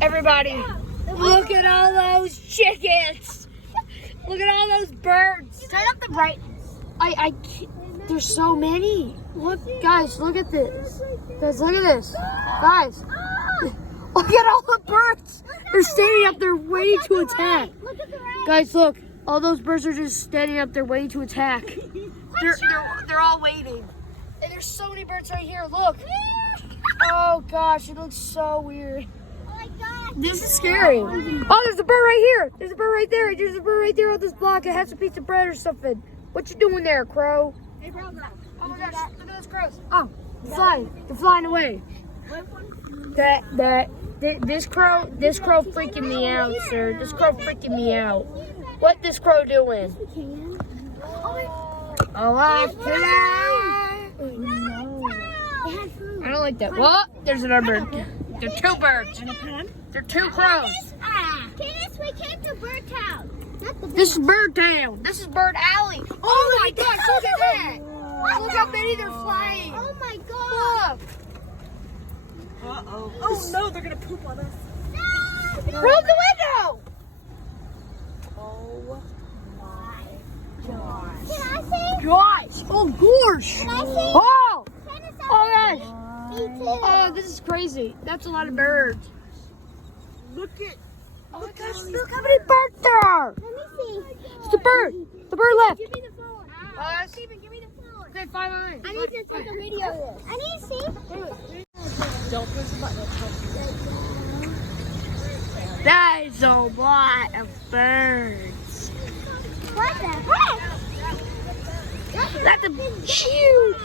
Everybody, look at all those chickens. Look at all those birds. Turn up the brightness. I can't, there's so many. Look, guys, look at this. Guys, look at this. Guys, look at all the birds. They're standing up there waiting to attack. Look at the right. Guys, look. All those birds are just standing up there waiting to attack. They're all waiting. And there's so many birds right here. Look. Oh gosh, it looks so weird. Oh my God. This is scary. Oh, there's a bird right here. There's a bird right there. There's a bird right there on this block. It has a piece of bread or something. What you doing there, crow? Hey, bro. Oh my gosh, look at those crows. Oh, they're flying. They're flying away. This crow freaking me out, sir. This crow freaking me out. What this crow doing? Oh, I don't like that. Well, there's another bird. There are two birds. There are two crows. Candace, we came to Bird Town. This is Bird Town. This is Bird Alley. Oh my gosh, look at that. Look how many they're flying. Oh my God. Look. Uh-oh. Oh no, they're gonna poop on us. Roll the window. Oh my gosh. Can I see? Gosh. Oh gosh. Can I see? Oh. Candace, Oh gosh. me too. Oh, this is crazy. That's a lot of birds. Look at. Oh my gosh, look how many birds there are. Let me see. It's the bird. The bird left. Give me the phone. Steven, give me the phone. Okay, 5 on it. I need to take a video of this. I need to see. Don't push the button. That is a lot of birds. What the heck? That's a huge.